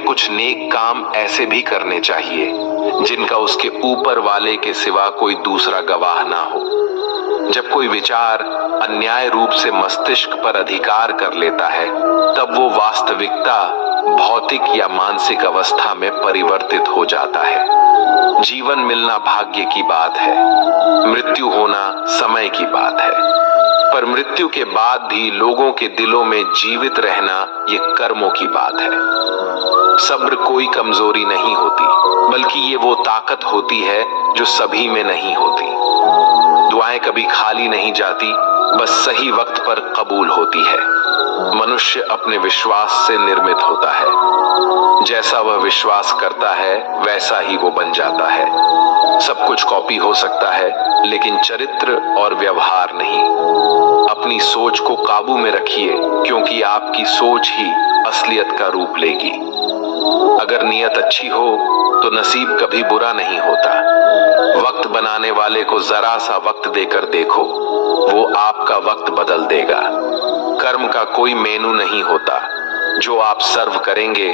उन्हें कुछ नेक काम ऐसे भी करने चाहिए जिनका उसके ऊपर वाले के सिवा कोई दूसरा गवाह ना हो। जब कोई विचार अन्याय रूप से मस्तिष्क पर अधिकार कर लेता है, तब वो वास्तविकता भौतिक या मानसिक अवस्था में परिवर्तित हो जाता है। जीवन मिलना भाग्य की बात है, मृत्यु होना समय की बात है, पर मृत्यु के बाद भी लोगों के दिलों में जीवित रहना ये कर्मों की बात है। सब्र कोई कमजोरी नहीं होती, बल्कि ये वो ताकत होती है जो सभी में नहीं होती। दुआएं कभी खाली नहीं जाती, बस सही वक्त पर कबूल होती है। मनुष्य अपने विश्वास से निर्मित होता है, जैसा वह विश्वास करता है वैसा ही वो बन जाता है। सब कुछ कॉपी हो सकता है, लेकिन चरित्र और व्यवहार नहीं। अपनी सोच को काबू में रखिए, क्योंकि आपकी सोच ही असलियत का रूप लेगी। अगर नीयत अच्छी हो तो नसीब कभी बुरा नहीं होता। वक्त बनाने वाले को जरा सा वक्त देकर देखो, वो आपका वक्त बदल देगा। कर्म का कोई मेनू नहीं होता, जो आप सर्व करेंगे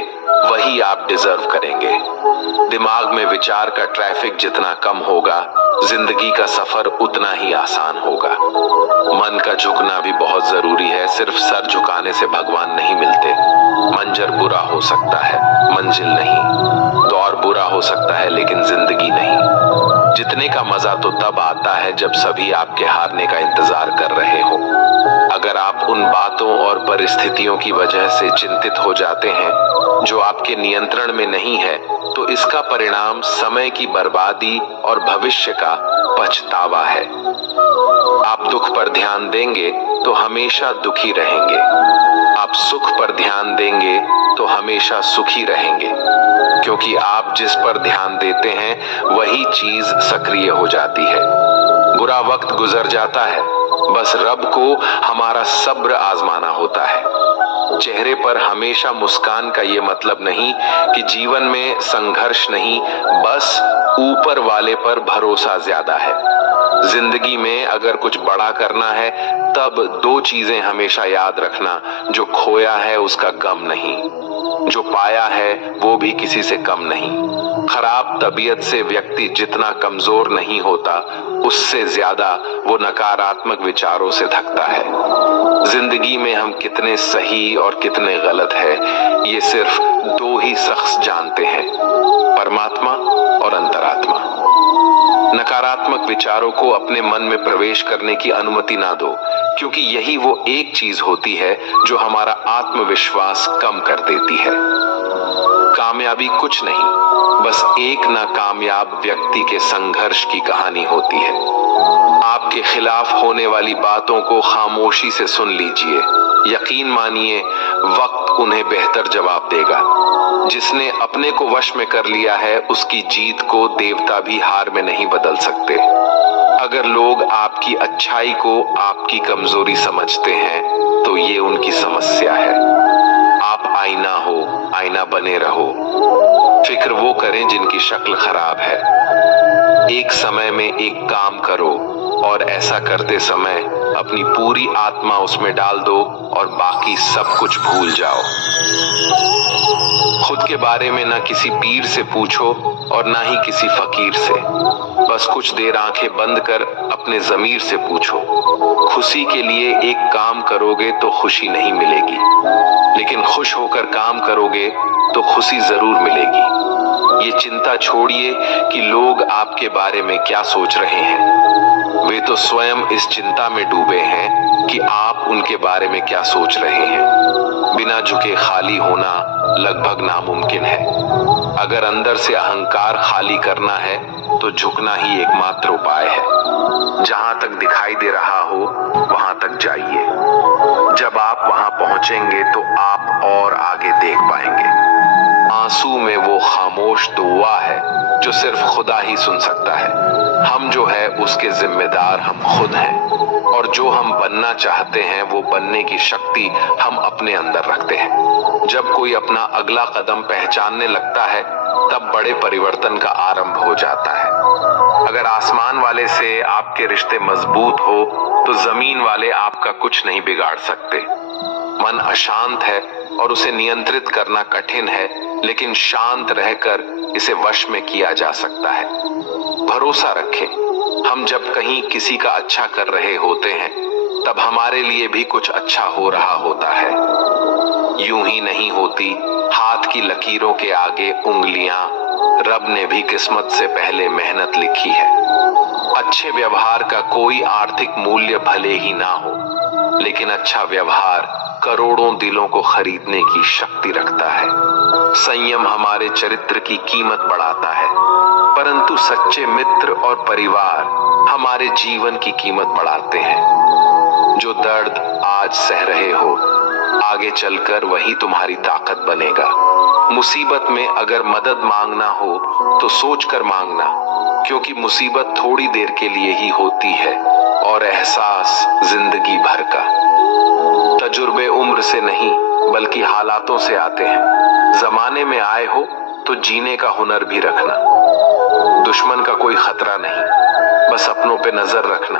वही आप डिजर्व करेंगे। दिमाग में विचार का ट्रैफिक जितना कम होगा, जिंदगी का सफर उतना ही आसान होगा। मन का झुकना भी बहुत जरूरी है, सिर्फ सर झुकाने से भगवान नहीं मिलते। मंजर बुरा हो सकता है, मंजिल नहीं। दौर बुरा हो सकता है, लेकिन जिंदगी नहीं। जीतने का मजा तो तब आता है जब सभी आपके हारने का इंतजार कर रहे हो। अगर आप उन बातों और परिस्थितियों की वजह से चिंतित हो जाते हैं जो आपके नियंत्रण में नहीं है, तो इसका परिणाम समय की बर्बादी और भविष्य का पछतावा है। आप दुख पर ध्यान देंगे तो हमेशा दुखी रहेंगे। आप सुख पर ध्यान देंगे तो हमेशा सुखी रहेंगे, क्योंकि आप जिस पर ध्यान देते हैं वही चीज सक्रिय हो जाती है। बुरा वक्त गुजर जाता है, बस रब को हमारा सब्र आजमाना होता है। चेहरे पर हमेशा मुस्कान का ये मतलब नहीं कि जीवन में संघर्ष नहीं, बस ऊपर वाले पर भरोसा ज्यादा है। जिंदगी में अगर कुछ बड़ा करना है, तब दो चीजें हमेशा याद रखना। जो खोया है उसका गम नहीं, जो पाया है वो भी किसी से कम नहीं। खराब तबीयत से व्यक्ति जितना कमजोर नहीं होता, उससे ज्यादा वो नकारात्मक विचारों से थकता है। जिंदगी में हम कितने सही और कितने गलत है, ये सिर्फ दो ही शख्स जानते हैं, परमात्मा और अंतरात्मा। नकारात्मक विचारों को अपने मन में प्रवेश करने की अनुमति ना दो, क्योंकि यही वो एक चीज होती है जो हमारा आत्मविश्वास कम कर देती है। कामयाबी कुछ नहीं, बस एक नाकामयाब व्यक्ति के संघर्ष की कहानी होती है। आपके खिलाफ होने वाली बातों को खामोशी से सुन लीजिए। यकीन मानिए, वक्त उन्हें बेहतर जवाब देगा। जिसने अपने को वश में कर लिया है, उसकी जीत को देवता भी हार में नहीं बदल सकते। अगर लोग आपकी अच्छाई को आपकी कमजोरी समझते हैं, तो ये उनकी समस्या है। आप आईना हो, आईना बने रहो। फिक्र वो करें जिनकी शक्ल खराब है। एक समय में एक काम करो, और ऐसा करते समय अपनी पूरी आत्मा उसमें डाल दो और बाकी सब कुछ भूल जाओ। खुद के बारे में ना किसी पीर से पूछो और ना ही किसी फकीर से। बस कुछ देर आंखें बंद कर अपने ज़मीर से पूछो। खुशी के लिए एक काम करोगे तो खुशी नहीं मिलेगी, लेकिन खुश होकर काम करोगे तो खुशी जरूर मिलेगी। ये चिंता छोड़िए कि लोग आपके बारे में क्या सोच रहे हैं। वे तो स्वयं इस चिंता में डूबे हैं कि आप उनके बारे में क्या सोच रहे हैं। बिना झुके खाली होना लगभग नामुमकिन है। अगर अंदर से अहंकार खाली करना है तो झुकना ही एकमात्र उपाय है। जहां तक दिखाई दे रहा हो वहां तक जाइए। जब आप वहां पहुंचेंगे तो आप और आगे देख पाएंगे। आंसू में वो खामोश दुआ है जो सिर्फ खुदा ही सुन सकता है। हम जो है उसके जिम्मेदार हम खुद हैं, और जो हम बनना चाहते हैं वो बनने की शक्ति हम अपने अंदर रखते हैं। जब कोई अपना अगला कदम पहचानने लगता है, तब बड़े परिवर्तन का आरंभ हो जाता है। अगर आसमान वाले से आपके रिश्ते मजबूत हो तो जमीन वाले आपका कुछ नहीं बिगाड़ सकते। मन अशांत है और उसे नियंत्रित करना कठिन है, लेकिन शांत रहकर इसे वश में किया जा सकता है। भरोसा रखें, हम जब कहीं किसी का अच्छा कर रहे होते हैं तब हमारे लिए भी कुछ अच्छा हो रहा होता है। यूं ही नहीं होती हाथ की लकीरों के आगे उंगलियां, रब ने भी किस्मत से पहले मेहनत लिखी है। अच्छे व्यवहार का कोई आर्थिक मूल्य भले ही ना हो, लेकिन अच्छा व्यवहार करोड़ों दिलों को खरीदने की शक्ति रखता है। संयम हमारे चरित्र की कीमत बढ़ाता है, परंतु सच्चे मित्र और परिवार हमारे जीवन की कीमत बढ़ाते हैं। जो दर्द आज सह रहे हो, आगे चलकर वही तुम्हारी ताकत बनेगा। मुसीबत में अगर मदद मांगना हो तो सोचकर मांगना, क्योंकि मुसीबत थोड़ी देर के लिए ही होती है और एहसास जिंदगी भर का। तजुर्बे उम्र से नहीं बल्कि हालातों से आते हैं। जमाने में आए हो तो जीने का हुनर भी रखना। दुश्मन का कोई खतरा नहीं, बस अपनों पे नजर रखना।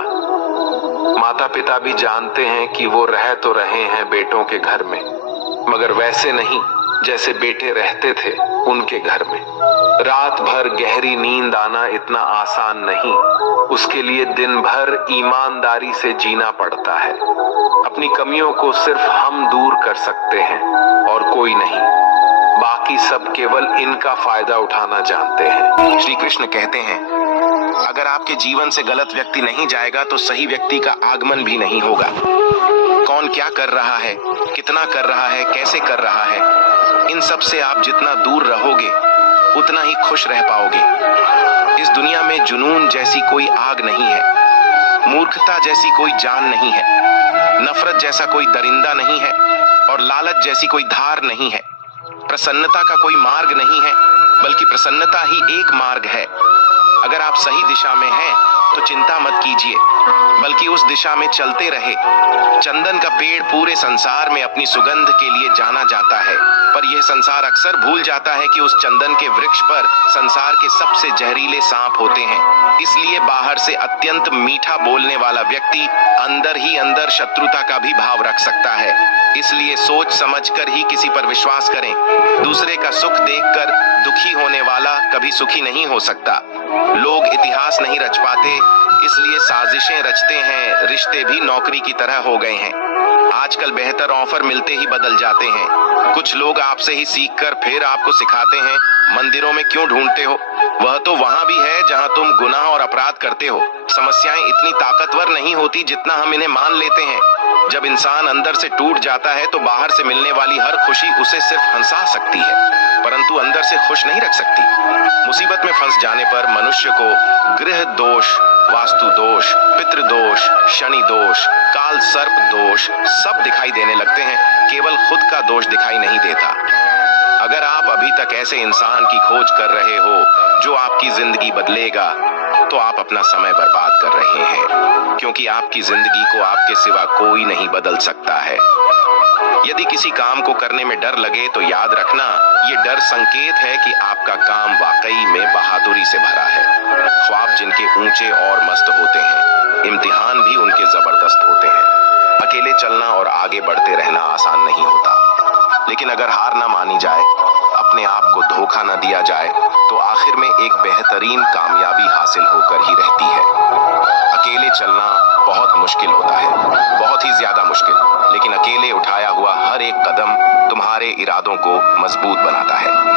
माता पिता भी जानते हैं कि वो रह तो रहे हैं बेटों के घर में, मगर वैसे नहीं जैसे बेटे रहते थे उनके घर में। रात भर गहरी नींद आना इतना आसान नहीं, उसके लिए दिन भर ईमानदारी से जीना पड़ता है। अपनी कमियों को सिर्फ हम दूर कर सकते हैं और कोई नहीं। बाकी सब केवल इनका फायदा उठाना जानते हैं। श्री कृष्ण कहते हैं, अगर आपके जीवन से गलत व्यक्ति नहीं जाएगा तो सही व्यक्ति का आगमन भी नहीं होगा। कौन क्या कर रहा है, कितना कर रहा है, कैसे कर रहा है, इन सब से आप जितना दूर रहोगे उतना ही खुश रह पाओगे। इस दुनिया में जुनून जैसी कोई आग नहीं है, मूर्खता जैसी कोई जान नहीं है, नफरत जैसा कोई दरिंदा नहीं है और लालच जैसी कोई धार नहीं है। प्रसन्नता का कोई मार्ग नहीं है, बल्कि प्रसन्नता ही एक मार्ग है। अगर आप सही दिशा में हैं तो चिंता मत कीजिए, बल्कि उस दिशा में चलते रहे। चंदन का पेड़ पूरे संसार में अपनी सुगंध के लिए जाना जाता है, पर यह संसार अक्सर भूल जाता है कि उस चंदन के वृक्ष पर संसार के सबसे जहरीले सांप होते हैं। इसलिए बाहर से अत्यंत मीठा बोलने वाला व्यक्ति अंदर ही अंदर शत्रुता का भी भाव रख सकता है। इसलिए सोच समझकर ही किसी पर विश्वास करें। दूसरे का सुख देखकर दुखी होने वाला कभी सुखी नहीं हो सकता। लोग इतिहास नहीं रच पाते, इसलिए साजिशें रचते हैं। रिश्ते भी नौकरी की तरह हो गए हैं, आजकल बेहतर ऑफर मिलते ही बदल जाते हैं। कुछ लोग आपसे ही सीखकर फिर आपको सिखाते हैं, मंदिरों में क्यों ढूंढते हो, वह तो वहां भी है जहां तुम गुनाह और अपराध करते हो। समस्याएं इतनी ताकतवर नहीं होती जितना हम इन्हें मान लेते हैं। जब इंसान अंदर से टूट जाता है तो बाहर से मिलने वाली हर खुशी उसे सिर्फ हंसा सकती है, परंतु अंदर से खुश नहीं रख सकती। मुसीबत में फंस जाने पर मनुष्य को गृह दोष, वास्तु दोष, पितृ दोष, शनि दोष, काल सर्प दोष सब दिखाई देने लगते हैं, केवल खुद का दोष दिखाई नहीं देता। अगर आप अभी तक ऐसे इंसान की खोज कर रहे हो जो आपकी जिंदगी बदलेगा, तो आप अपना समय बर्बाद कर रहे हैं, क्योंकि आपकी जिंदगी को आपके सिवा कोई नहीं बदल सकता है। यदि किसी काम को करने में डर लगे तो याद रखना, ये डर संकेत है कि आपका काम वाकई में बहादुरी से भरा है। ख्वाब जिनके ऊंचे और मस्त होते हैं, इम्तिहान भी उनके जबरदस्त होते हैं। अकेले चलना और आगे बढ़ते रहना आसान नहीं होता, लेकिन अगर हार ना मानी जाए, अपने आप को धोखा न दिया जाए, तो आखिर में एक बेहतरीन कामयाबी हासिल होकर ही रहती है। अकेले चलना बहुत मुश्किल होता है, बहुत ही ज्यादा मुश्किल, लेकिन अकेले उठाया हुआ हर एक कदम तुम्हारे इरादों को मजबूत बनाता है।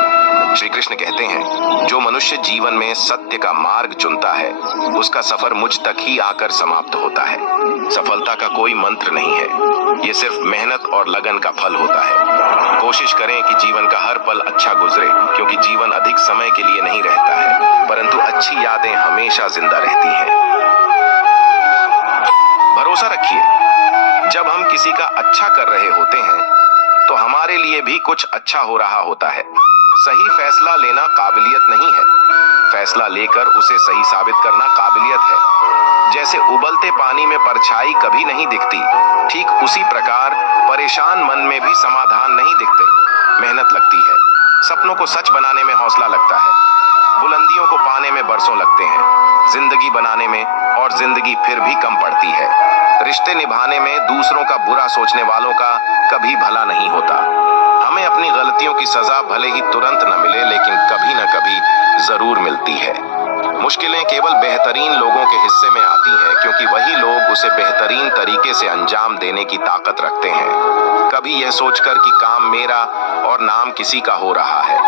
श्री कृष्ण कहते हैं, जो मनुष्य जीवन में सत्य का मार्ग चुनता है, उसका सफर मुझ तक ही आकर समाप्त होता है। सफलता का कोई मंत्र नहीं है, ये सिर्फ मेहनत और लगन का फल होता है। कोशिश करें कि जीवन का हर पल अच्छा गुजरे, क्योंकि जीवन अधिक समय के लिए नहीं रहता है, परंतु अच्छी यादें हमेशा जिंदा रहती हैं। भरोसा रखिए, जब हम किसी का अच्छा कर रहे होते हैं तो हमारे लिए भी कुछ अच्छा हो रहा होता है। सही फैसला लेना काबिलियत नहीं है, फैसला लेकर उसे सही साबित करना काबिलियत है। जैसे उबलते पानी में परछाई कभी नहीं दिखती, ठीक उसी प्रकार परेशान मन में भी समाधान नहीं दिखते। मेहनत लगती है, सपनों को सच बनाने में हौसला लगता है, बुलंदियों को पाने में बरसों लगते हैं, जिंदगी बनाने में और जिंदगी फिर भी कम पड़ती है। रिश्ते निभाने में दूसरों का बुरा सोचने वालों का कभी भला नहीं होता। हमें अपनी गलतियों की सजा भले ही तुरंत न मिले, लेकिन कभी न कभी जरूर मिलती है। मुश्किलें केवल बेहतरीन लोगों के हिस्से में आती हैं, क्योंकि वही लोग उसे बेहतरीन तरीके से अंजाम देने की ताकत रखते हैं, कभी यह सोचकर कि काम मेरा और नाम किसी का हो रहा है।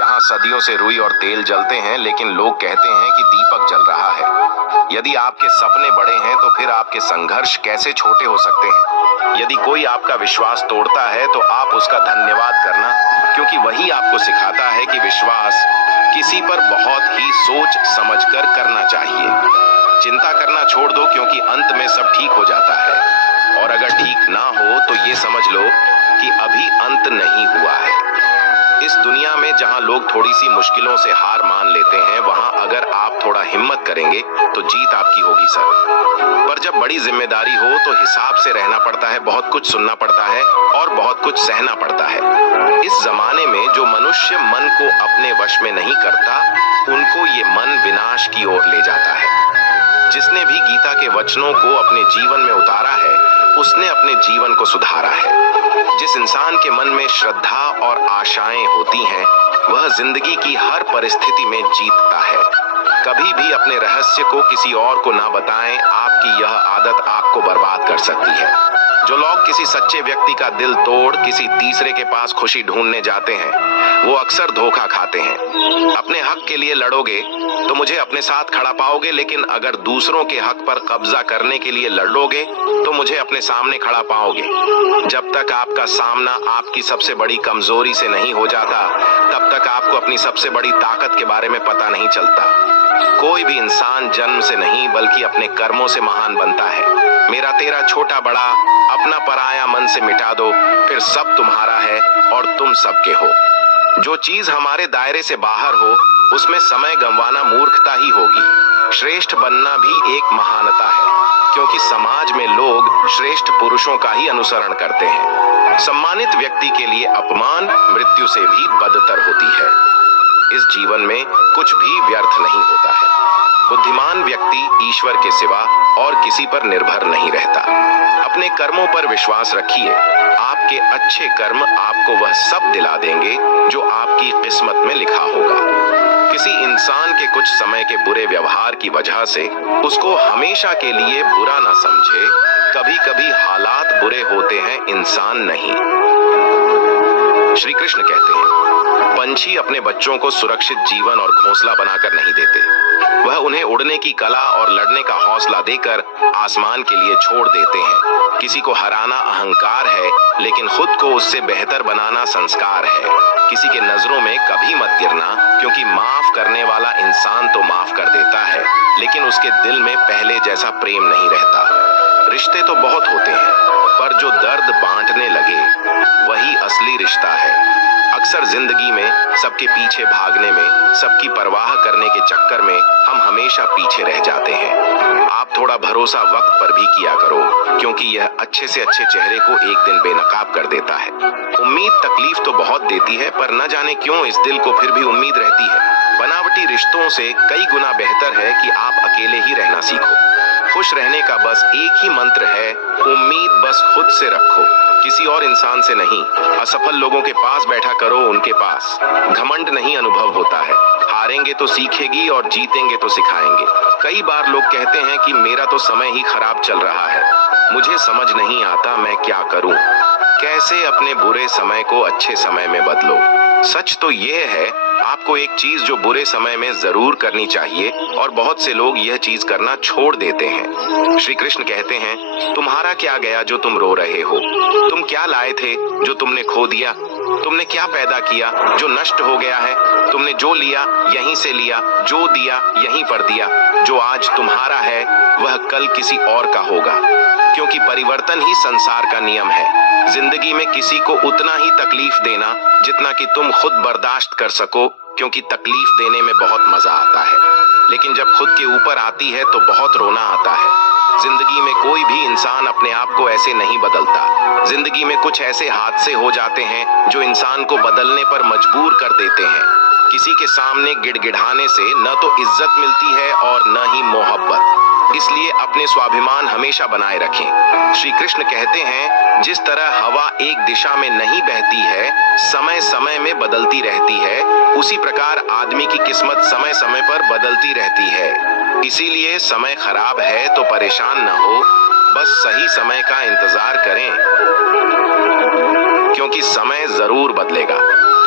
यहाँ सदियों से रुई और तेल जलते हैं, लेकिन लोग कहते हैं कि दीपक जल रहा है। यदि आपके सपने बड़े हैं तो फिर आपके संघर्ष कैसे छोटे हो सकते हैं। यदि कोई आपका विश्वास तोड़ता है तो आप उसका धन्यवाद करना, क्योंकि वही आपको सिखाता है कि विश्वास किसी पर बहुत ही सोच समझकर करना चाहिए। चिंता करना छोड़ दो, क्योंकि अंत में सब ठीक हो जाता है, और अगर ठीक ना हो तो ये समझ लो कि अभी अंत नहीं हुआ है। इस दुनिया में जहां लोग थोड़ी सी मुश्किलों से हार मान लेते हैं, वहां अगर आप थोड़ा हिम्मत करेंगे तो जीत आपकी होगी सर। पर जब बड़ी जिम्मेदारी हो तो हिसाब से रहना पड़ता है, बहुत कुछ सुनना पड़ता है और बहुत कुछ सहना पड़ता है। इस जमाने में जो मनुष्य मन को अपने वश में नहीं करता, उनको ये मन विनाश की ओर ले जाता है। जिसने भी गीता के वचनों को अपने जीवन में उतारा है, उसने अपने जीवन को सुधारा है। जिस इंसान के मन में श्रद्धा और आशाएं होती हैं, वह जिंदगी की हर परिस्थिति में जीतता है। कभी भी अपने रहस्य को किसी और को ना बताएं, आपकी यह आदत आपको बर्बाद कर सकती है। जो लोग किसी सच्चे व्यक्ति का दिल तोड़ किसी तीसरे के पास खुशी ढूंढने जाते हैं, वो अक्सर धोखा खाते हैं। अपने हक के लिए लड़ोगे तो मुझे अपने साथ खड़ा पाओगे, लेकिन अगर दूसरों के हक पर कब्जा करने के लिए लड़ोगे तो मुझे अपने सामने खड़ा पाओगे। जब तक आपका सामना आपकी सबसे बड़ी कमजोरी से नहीं हो जाता, तब तक आपको अपनी सबसे बड़ी ताकत के बारे में पता नहीं चलता। कोई भी इंसान जन्म से नहीं बल्कि अपने कर्मों से महान बनता है। मेरा तेरा छोटा बड़ा अपना पराया मन से मिटा दो, फिर सब तुम्हारा है और तुम सबके हो। जो चीज हमारे दायरे से बाहर हो, उसमें समय गंवाना मूर्खता ही होगी। श्रेष्ठ बनना भी एक महानता है, क्योंकि समाज में लोग श्रेष्ठ पुरुषों का ही अनुसरण करते हैं। सम्मानित व्यक्ति के लिए अपमान मृत्यु से भी बदतर होती है। इस जीवन में कुछ भी व्यर्थ नहीं होता है। बुद्धिमान व्यक्ति ईश्वर के सिवा और किसी पर निर्भर नहीं रहता। अपने कर्मों पर विश्वास रखिए। आपके अच्छे कर्म आपको वह सब दिला देंगे जो आपकी किस्मत में लिखा होगा। किसी इंसान के कुछ समय के बुरे व्यवहार की वजह से उसको हमेशा के लिए बुरा ना समझे। कभी कभी हालात बुरे होते हैं, इंसान नहीं। श्री कृष्ण कहते हैं, पंछी अपने बच्चों को सुरक्षित जीवन और घोंसला बनाकर नहीं देते, वह उन्हें उड़ने की कला और लड़ने का हौसला देकर आसमान के लिए छोड़ देते हैं। किसी को हराना अहंकार है, लेकिन खुद को उससे बेहतर बनाना संस्कार है। किसी के नजरों में कभी मत गिरना, क्योंकि माफ करने वाला इंसान तो माफ कर देता है, लेकिन उसके दिल में पहले जैसा प्रेम नहीं रहता। रिश्ते तो बहुत होते हैं, पर जो दर्द बांटने लगे वही असली रिश्ता है। अक्सर जिंदगी में सबके पीछे भागने में, सबकी परवाह करने के चक्कर में हम हमेशा पीछे रह जाते हैं। आप थोड़ा भरोसा वक्त पर भी किया करो, क्योंकि यह अच्छे से अच्छे चेहरे को एक दिन बेनकाब कर देता है। उम्मीद तकलीफ तो बहुत देती है, पर न जाने क्यों इस दिल को फिर भी उम्मीद रहती है। बनावटी रिश्तों से कई गुना बेहतर है कि आप अकेले ही रहना सीखो। खुश रहने का बस एक ही मंत्र है, उम्मीद बस खुद से रखो, किसी और इंसान से नहीं। असफल लोगों के पास बैठा करो, उनके पास घमंड नहीं अनुभव होता है। हारेंगे तो सीखेगी और जीतेंगे तो सिखाएंगे। कई बार लोग कहते हैं कि मेरा तो समय ही खराब चल रहा है, मुझे समझ नहीं आता मैं क्या करूं। कैसे अपने बुरे समय को अच्छे समय में बदलो। सच तो यह है, आपको एक चीज जो बुरे समय में जरूर करनी चाहिए, और बहुत से लोग यह चीज करना छोड़ देते हैं। श्री कृष्ण कहते हैं, तुम्हारा क्या गया जो तुम रो रहे हो? तुम क्या लाए थे जो तुमने खो दिया? तुमने क्या पैदा किया जो नष्ट हो गया है? तुमने जो लिया यहीं से लिया, जो दिया यहीं पर दिया। जो आज तुम्हारा है वह कल किसी और का होगा, क्योंकि परिवर्तन ही संसार का नियम है। जिंदगी में किसी को उतना ही तकलीफ देना जितना कि तुम खुद बर्दाश्त कर सको, क्योंकि तकलीफ देने में बहुत मजा आता है, लेकिन जब खुद के ऊपर आती है तो बहुत रोना आता है। जिंदगी में कोई भी इंसान अपने आप को ऐसे नहीं बदलता। जिंदगी में कुछ ऐसे हादसे हो जाते हैं जो इंसान को बदलने पर मजबूर कर देते हैं। किसी के सामने गिड़गिड़ाने से न तो इज्जत मिलती है और न ही मोहब्बत। इसलिए अपने स्वाभिमान हमेशा बनाए रखें। श्री कृष्ण कहते हैं, जिस तरह हवा एक दिशा में नहीं बहती है, समय समय में बदलती रहती है, उसी प्रकार आदमी की किस्मत समय समय पर बदलती रहती है। इसीलिए समय खराब है तो परेशान न हो, बस सही समय का इंतजार करें, क्योंकि समय जरूर बदलेगा।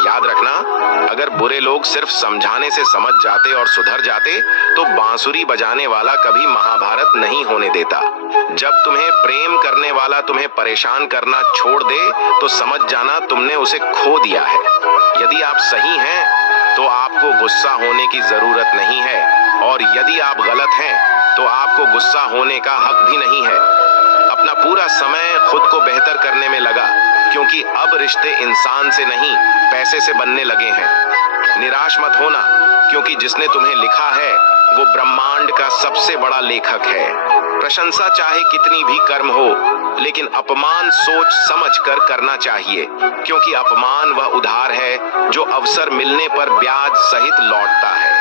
याद रखना, अगर बुरे लोग सिर्फ समझाने से समझ जाते और सुधर जाते तो बांसुरी बजाने वाला कभी महाभारत नहीं होने देता। जब तुम्हें प्रेम करने वाला तुम्हें परेशान करना छोड़ दे तो समझ जाना तुमने उसे खो दिया है। यदि आप सही हैं तो आपको गुस्सा होने की जरूरत नहीं है, और यदि आप गलत हैं तो आपको गुस्सा होने का हक भी नहीं है। अपना पूरा समय खुद को बेहतर करने में लगा, क्योंकि अब रिश्ते इंसान से नहीं पैसे से बनने लगे हैं। निराश मत होना, क्योंकि जिसने तुम्हें लिखा है वो ब्रह्मांड का सबसे बड़ा लेखक है। प्रशंसा चाहे कितनी भी कर्म हो, लेकिन अपमान सोच समझ कर करना चाहिए, क्योंकि अपमान वह उधार है जो अवसर मिलने पर ब्याज सहित लौटता है।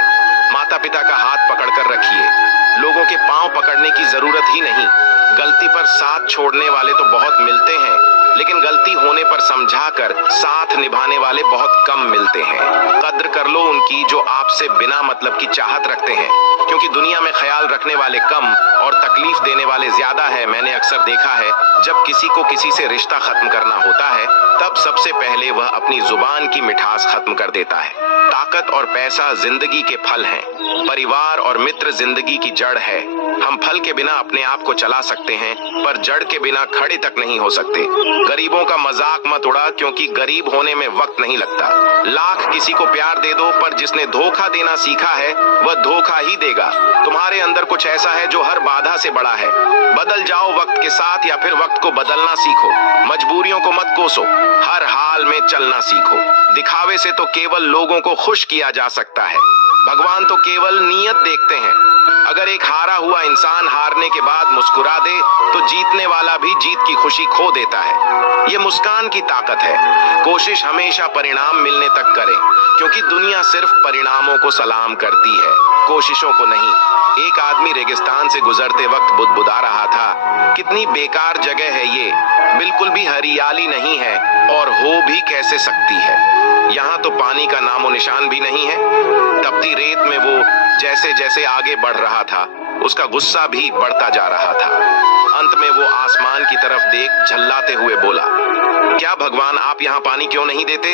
माता पिता का हाथ पकड़कर रखिए, लोगों के पांव पकड़ने की जरूरत ही नहीं। गलती पर साथ छोड़ने वाले तो बहुत मिलते हैं, लेकिन गलती होने पर समझाकर साथ निभाने वाले बहुत कम मिलते हैं। कद्र कर लो उनकी जो आपसे बिना मतलब की चाहत रखते हैं, क्योंकि दुनिया में ख्याल रखने वाले कम और तकलीफ देने वाले ज्यादा है। मैंने अक्सर देखा है, जब किसी को किसी से रिश्ता खत्म करना होता है तब सबसे पहले वह अपनी जुबान की मिठास खत्म कर देता है। ताकत और पैसा जिंदगी के फल हैं, परिवार और मित्र जिंदगी की जड़ है। हम फल के बिना अपने आप को चला सकते हैं, पर जड़ के बिना खड़े तक नहीं हो सकते। गरीबों का मजाक मत उड़ा, क्योंकि गरीब होने में वक्त नहीं लगता। लाख किसी को प्यार दे दो, पर जिसने धोखा देना सीखा है वह धोखा ही देगा। तुम्हारे अंदर कुछ ऐसा है जो हर बाधा से बड़ा है। बदल जाओ वक्त के साथ, या फिर वक्त को बदलना सीखो। मजबूरियों को मत कोसो, हर हाल में चलना सीखो। दिखावे से तो केवल लोगों को खुश किया जा सकता है, भगवान तो केवल नीयत देखते हैं। अगर एक हारा हुआ इंसान हारने के बाद मुस्कुरा दे तो जीतने वाला भी जीत की खुशी खो देता है। ये मुस्कान की ताकत है। कोशिश हमेशा परिणाम मिलने तक करें, क्योंकि दुनिया सिर्फ परिणामों को सलाम करती है, कोशिशों को नहीं। एक आदमी रेगिस्तान से गुजरते वक्त बुदबुदा रहा था, कितनी बेकार जगह है ये, बिल्कुल भी हरियाली नहीं है और हो भी कैसे सकती है। यहाँ तो पानी का नामो निशान भी नहीं है। तपती रेत में वो जैसे जैसे आगे बढ़ रहा था, उसका गुस्सा भी बढ़ता जा रहा था। अंत में वो आसमान की तरफ देख झल्लाते हुए बोला, क्या भगवान आप यहाँ पानी क्यों नहीं देते?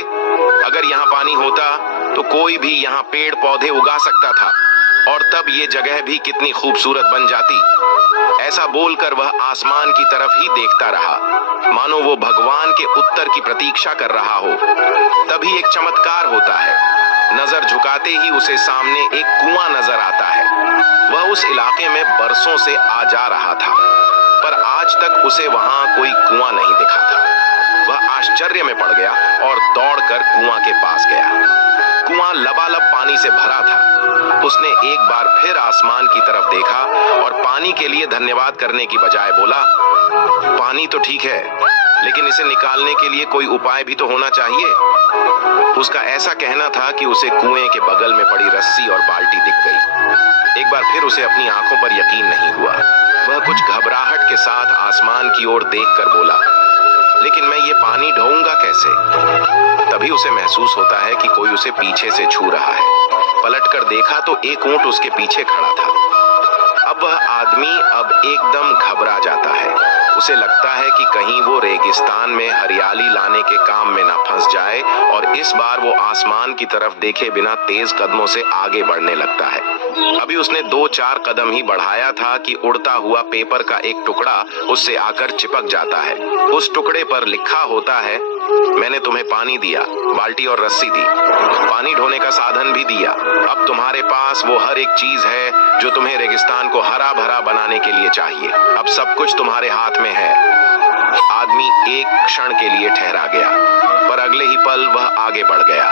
अगर यहाँ पानी होता तो कोई भी यहाँ पेड़ पौधे उगा सकता था, और तब ये जगह भी कितनी खूबसूरत बन जाती। ऐसा बोलकर वह आसमान की तरफ ही देखता रहा, मानो वो भगवान के उत्तर की प्रतीक्षा कर रहा हो। तभी एक चमत्कार होता है। नजर झुकाते ही उसे सामने एक कुआं नजर आता है। वह उस इलाके में बरसों से आ जा रहा था, पर आज तक उसे वहां कोई कुआं नहीं दिखा था। वह आश्चर्य में पड़ गया और दौड़कर कुआं के पास गया। कुआं लबालब पानी से भरा था। उसने एक बार फिर आसमान की तरफ देखा और पानी के लिए धन्यवाद करने की बजाय बोला, पानी तो ठीक है, लेकिन इसे निकालने के लिए कोई उपाय भी तो होना चाहिए। उसका ऐसा कहना था कि उसे कुएं के बगल में पड़ी रस्सी और बाल्टी दिख गई। एक बार फिर उसे अपनी आंखों पर यकीन नहीं हुआ। वह कुछ घबराहट के साथ आसमान की ओर देखकर बोला, लेकिन मैं ये पानी ढोऊंगा कैसे? तभी उसे महसूस होता है कि कोई उसे पीछे से छू रहा है। पलटकर देखा तो एक ऊंट उसके पीछे खड़ा था। अब वह आदमी अब एकदम घबरा जाता है। उसे लगता है कि कहीं वो रेगिस्तान में हरियाली लाने के काम में ना फंस जाए, और इस बार वो आसमान की तरफ देखे बिना तेज कदमों से आगे बढ़ने लगता है। अभी उसने 2-4 कदम ही बढ़ाया था कि उड़ता हुआ पेपर का एक टुकड़ा उससे आकर चिपक जाता है। उस टुकड़े पर लिखा होता है, मैंने तुम्हें पानी दिया, बाल्टी और रस्सी दी, पानी ढोने का साधन भी दिया। अब तुम्हारे पास वो हर एक चीज है जो तुम्हें रेगिस्तान को हरा भरा बनाने के लिए चाहिए। अब सब कुछ तुम्हारे हाथ में है। आदमी एक क्षण के लिए ठहरा गया, पर अगले ही पल वह आगे बढ़ गया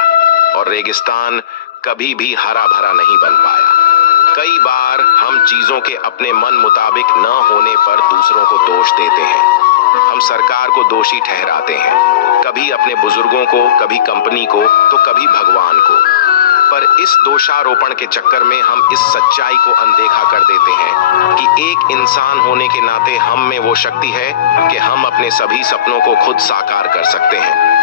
और रेगिस्तान कभी भी हरा भरा नहीं बन पाया। कई बार हम चीजों के अपने मन मुताबिक न होने पर दूसरों को दोष देते हैं। हम सरकार को दोषी ठहराते हैं, कभी अपने बुजुर्गों को, कभी कंपनी को, तो कभी भगवान को। पर इस दोषारोपण के चक्कर में हम इस सच्चाई को अनदेखा कर देते हैं कि एक इंसान होने के नाते हम में वो शक्ति है कि हम अपने सभी सपनों को खुद साकार कर सकते हैं।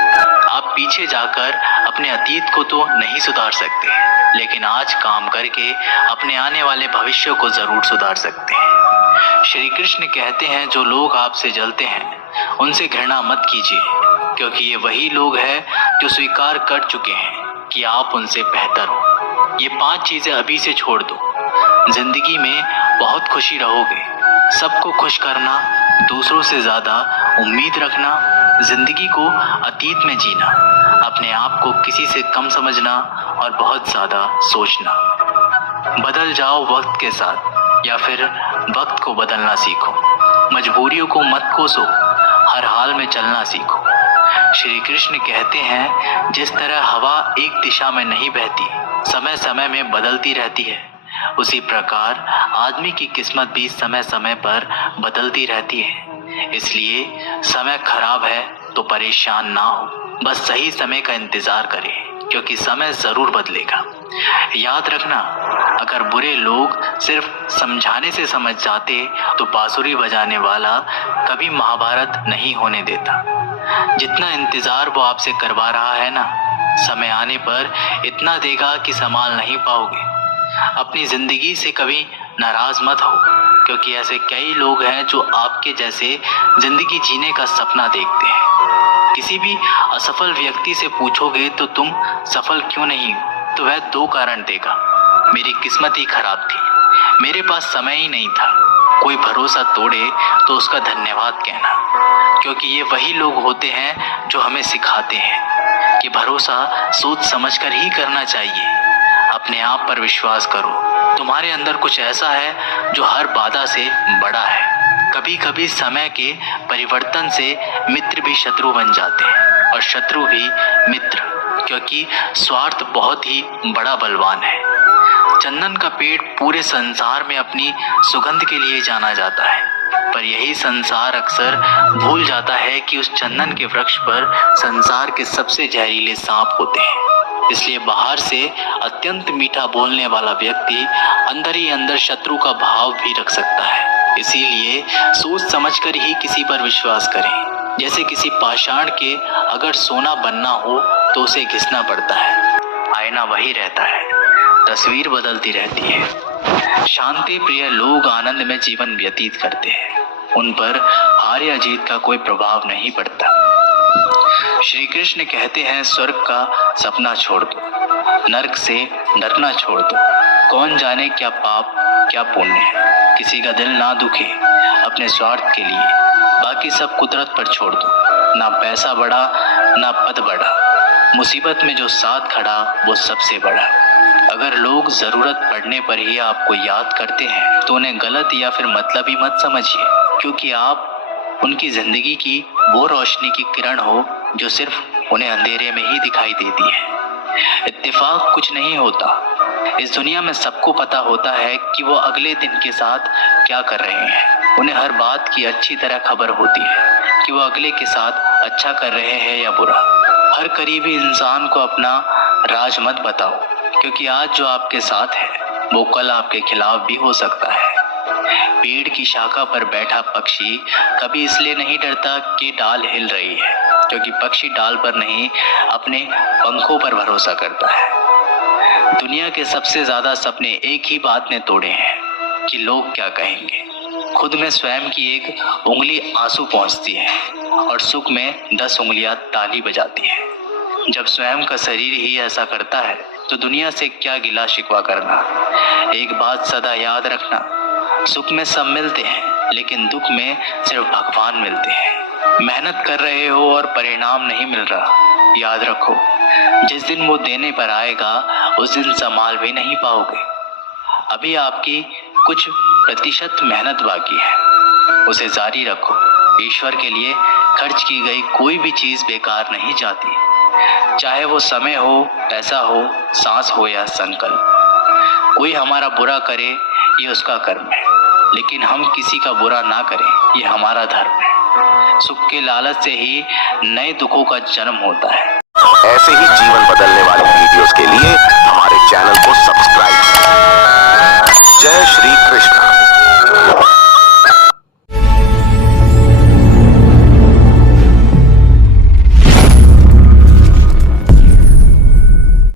आप पीछे जाकर अपने अतीत को तो नहीं सुधार सकते, लेकिन आज काम करके अपने आने वाले भविष्य को जरूर सुधार सकते हैं। श्री कृष्ण कहते हैं, जो लोग आपसे जलते हैं उनसे घृणा मत कीजिए, क्योंकि ये वही लोग हैं जो स्वीकार कर चुके हैं कि आप उनसे बेहतर हो। ये 5 चीजें अभी से छोड़ दो, जिंदगी में बहुत खुशी रहोगे। सबको खुश करना, दूसरों से ज्यादा उम्मीद रखना, जिंदगी को अतीत में जीना, अपने आप को किसी से कम समझना और बहुत ज्यादा सोचना। बदल जाओ वक्त के साथ, या फिर वक्त को बदलना सीखो। मजबूरियों को मत कोसो, हर हाल में चलना सीखो। श्री कृष्ण कहते हैं, जिस तरह हवा एक दिशा में नहीं बहती, समय समय में बदलती रहती है, उसी प्रकार आदमी की किस्मत भी समय समय पर बदलती रहती है। इसलिए समय खराब है तो परेशान ना हो, बस सही समय का इंतजार करें, क्योंकि समय जरूर बदलेगा। याद रखना, अगर बुरे लोग सिर्फ समझाने से समझ जाते तो बांसुरी बजाने वाला कभी महाभारत नहीं होने देता। जितना इंतजार वो आपसे करवा रहा है ना, समय आने पर इतना देगा कि संभाल नहीं पाओगे। अपनी जिंदगी से कभी नाराज मत हो, क्योंकि ऐसे कई लोग हैं जो आपके जैसे जिंदगी जीने का सपना देखते हैं। किसी भी असफल व्यक्ति से पूछोगे तो तुम सफल क्यों नहीं हो, तो वह 2 कारण देगा। मेरी किस्मत ही खराब थी, मेरे पास समय ही नहीं था। कोई भरोसा तोड़े तो उसका धन्यवाद कहना, क्योंकि ये वही लोग होते हैं जो हमें सिखाते हैं कि भरोसा सोच समझकर ही करना चाहिए। अपने आप पर विश्वास करो, तुम्हारे अंदर कुछ ऐसा है जो हर बाधा से बड़ा है। कभी कभी समय के परिवर्तन से मित्र भी शत्रु बन जाते हैं और शत्रु भी मित्र, क्योंकि स्वार्थ बहुत ही बड़ा बलवान है। चंदन का पेड़ पूरे संसार में अपनी सुगंध के लिए जाना जाता है, पर यही संसार अक्सर भूल जाता है कि उस चंदन के वृक्ष पर संसार के सबसे जहरीले सांप होते हैं। इसलिए बाहर से अत्यंत मीठा बोलने वाला व्यक्ति अंदर ही अंदर शत्रु का भाव भी रख सकता है। इसीलिए सोच समझकर ही किसी पर विश्वास करें। जैसे किसी पाषाण के अगर सोना बनना हो तो उसे घिसना पड़ता है, आईना वही रहता है, तस्वीर बदलती रहती है। शांति प्रिय लोग आनंद में जीवन व्यतीत करते हैं, उन पर हार या जीत का कोई प्रभाव नहीं पड़ता। श्री कृष्ण कहते हैं, स्वर्ग का सपना छोड़ दो, नरक से डरना छोड़ दो। कौन जाने क्या पाप क्या पुण्य है। किसी का दिल ना दुखे अपने स्वार्थ के लिए, बाकी सब कुदरत पर छोड़ दो। ना पैसा बढ़ा ना पद बढ़ा, मुसीबत में जो साथ खड़ा वो सबसे बड़ा। अगर लोग जरूरत पड़ने पर ही आपको याद करते हैं तो उन्हें गलत या फिर मतलबी मत समझिए, क्योंकि आप उनकी जिंदगी की वो रोशनी की किरण हो जो सिर्फ उन्हें अंधेरे में ही दिखाई देती है। इत्तेफाक कुछ नहीं होता, इस दुनिया में सबको पता होता है कि वो अगले दिन के साथ क्या कर रहे हैं। उन्हें हर बात की अच्छी तरह खबर होती है कि वो अगले के साथ अच्छा कर रहे हैं या बुरा। हर करीबी इंसान को अपना राज मत बताओ, क्योंकि आज जो आपके साथ है वो कल आपके खिलाफ भी हो सकता है। पेड़ की शाखा पर बैठा पक्षी कभी इसलिए नहीं डरता कि डाल हिल रही है, क्योंकि पक्षी डाल पर नहीं अपने पंखों पर भरोसा करता है। दुनिया के सबसे ज्यादा सपने एक ही बात ने तोड़े हैं कि लोग क्या कहेंगे। खुद में स्वयं की एक उंगली आंसू पहुंचती है और सुख में 10 उंगलियां ताली बजाती है। जब स्वयं का शरीर ही ऐसा करता है तो दुनिया से क्या गिला शिकवा करना। एक बात सदा याद रखना, सुख में सब मिलते हैं लेकिन दुख में सिर्फ भगवान मिलते हैं। मेहनत कर रहे हो और परिणाम नहीं मिल रहा, याद रखो जिस दिन वो देने पर आएगा उस दिन संभाल भी नहीं पाओगे। अभी आपकी कुछ प्रतिशत मेहनत बाकी है, उसे जारी रखो। ईश्वर के लिए खर्च की गई कोई भी चीज बेकार नहीं जाती, चाहे वो समय हो, पैसा हो, सांस हो या संकल्प। कोई हमारा बुरा करे ये उसका कर्म है, लेकिन हम किसी का बुरा ना करें ये हमारा धर्म है। सुख के लालच से ही नए दुखों का जन्म होता है। ऐसे ही जीवन बदलने वाले